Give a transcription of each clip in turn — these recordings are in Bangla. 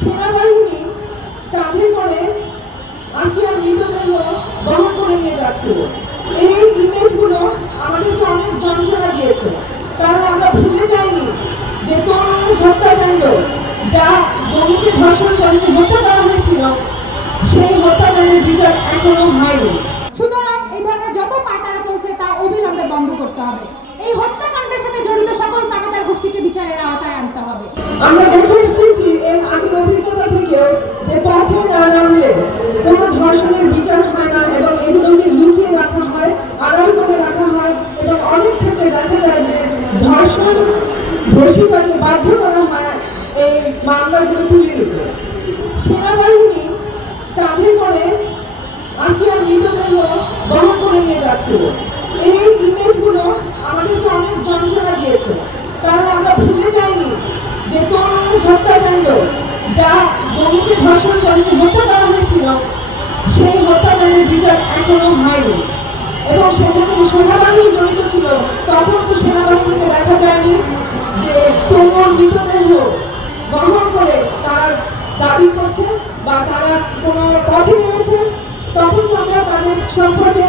সেনাবাহিনী কাঁধে করে আসিয়ার মৃতদেহ বহন করে নিয়ে যাচ্ছিল। এই ইমেজগুলো আমাদেরকে অনেক যন্ত্রণা দিয়েছে, কারণ আমরা ভুলে যাইনি যে তনুর হত্যাকাণ্ড, যা দমুকে ধর্ষণ করে যে হত্যা করা হয়েছিল, সেই হত্যাকাণ্ডের বিচার এখনো হয়নি। সুতরাং এই ধরনের যত পায়তারা চলছে তা অবিলম্বে বন্ধ করতে হবে। এই হত্যাকাণ্ডের সাথে জড়িত সকল তাবেদার গোষ্ঠীকে বিচারের আওতায় আনতে হবে। আমরা দেখে এসেছি এর আগের অভিজ্ঞতা থেকেও যে পথে না নামলে কোনো ধর্ষণের বিচার হয় না এবং এগুলোকে লুকিয়ে রাখা হয়, আড়াল করে রাখা হয়, এবং অনেক ক্ষেত্রে দেখা যায় যে ধর্ষিতাকে বাধ্য করা হয় এই মামলাগুলো তুলে নিতে। সেনাবাহিনী কাঁধে করে আসিয়ার মৃতদেহ বহন করে নিয়ে যাচ্ছিল। এই ইমেজগুলো আমাদেরকে অনেক যন্ত্রণা দিয়েছে, কারণ আমরা ভুলে যাইনি যে তনুর হত্যাকাণ্ড, যা দমুকে ধর্ষণ করে যে হত্যা করা হয়েছিল, সেই হত্যাকাণ্ডের বিচার এখনো হয়নি। এবং সেখানে যে সেনাবাহিনী জড়িত ছিল, তখন তো সেনাবাহিনীকে দেখা যায়নি যে তনুর মৃতদেহ বহন করে তারা দাবি করছে বা তারা কোনো পথে নেমেছে। তখন তো আমরা তাদের সম্পর্কে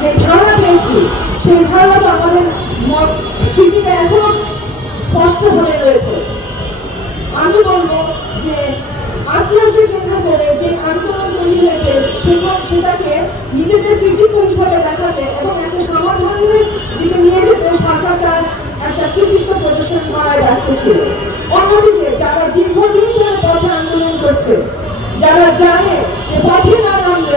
যে ধারণা পেয়েছি, সেই ধারণাটা আমাদের স্মৃতিতে এখনো স্পষ্টভাবে রয়েছে। আমি বলবো যে আসিয়াকে কেন্দ্র করে যে আন্দোলন তৈরি হয়েছে, সেটাকে নিজেদের কৃতিত্ব হিসাবে দেখাতে এবং একটা সমাধানের দিকে নিয়ে যেতে সরকার তার একটা কৃতিত্ব প্রদর্শন করায় ব্যস্ত ছিল। অন্যদিকে যারা দীর্ঘদিন ধরে পথে আন্দোলন করছে, যারা জানে যে পথে না নামলে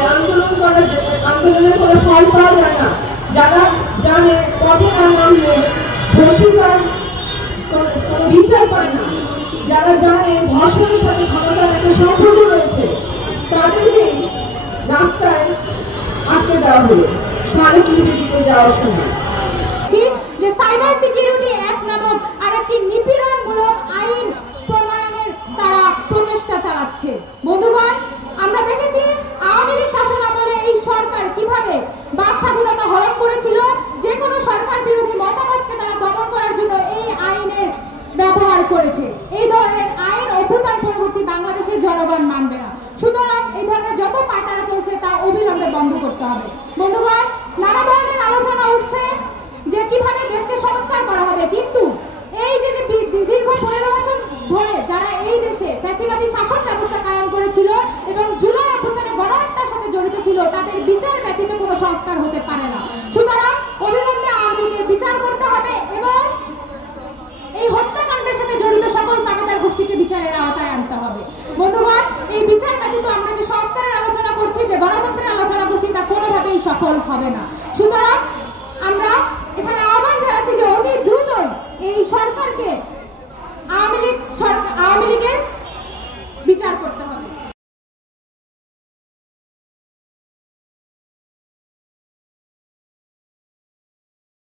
আন্দোলনের কোনো ফল পাওয়া যায় না, যারা জানে পথে না নামলে ধর্ষিতার কোনো বিচার পায় না, যারা জানে ধর্ষণের সাথে ক্ষমতার একটা সম্পর্ক রয়েছে, তাদেরকেই রাস্তায় আটকে দেওয়া হলো স্মারকলিপি দিতে যাওয়ার সময়। যে সাইবার সিকিউরিটি অ্যাক্ট নামক আরেকটি নিপীড়নমূলক আইন প্রণয়নের তারা প্রচেষ্টা চালাচ্ছে। বন্ধুগণ, আমরা দেখেছি আওয়ামী লীগ শাসন আমলে এই সরকার কিভাবে বাক স্বাধীনতা হরণ করেছিল। যে কোনো সরকার বিরোধী মতামতকে তারা দমন করার জন্য এই আইনের ব্যবহার করেছে। এই ধরনের আইন অভ্যুত্থান পরবর্তী বাংলাদেশের জনগণ মানবে না। সুতরাং এই ধরনের যত পায়তারা চলছে তা অবিলম্বে বন্ধ করতে হবে। বন্ধুগণ, নানা ধরনের আলোচনা উঠছে যে কিভাবে দেশকে সংস্কার করা হবে, কিন্তু এই যে দীর্ঘ 15 বছর ধরে যারা এই দেশে ফ্যাসিবাদী শাসন ব্যবস্থা কায়েম করেছিল এবং জুলাই অভ্যুত্থানে গণহত্যার সাথে জড়িত ছিল, তাদের বিচার ব্যতীত কোনো সংস্কার হতে পারে না। সুতরাং অবিলম্বে আওয়ামী লীগের বিচার করতে হবে এবং এই হত্যাকাণ্ডের সাথে জড়িত সকল তাবেদার গোষ্ঠীকে বিচারের আওতায় আনতে হবে। বন্ধুগণ, এই বিচার ব্যতীত আমরা যে সংস্কারের আলোচনা করছি, যে গণতন্ত্রের আলোচনা করছি, তা কোনোভাবেই সফল হবে না। সুতরাং আমরা এখানে আহ্বান জানাচ্ছি যে অতি দ্রুতই এই সরকারকে আওয়ামী লীগের বিচার করতে হবে।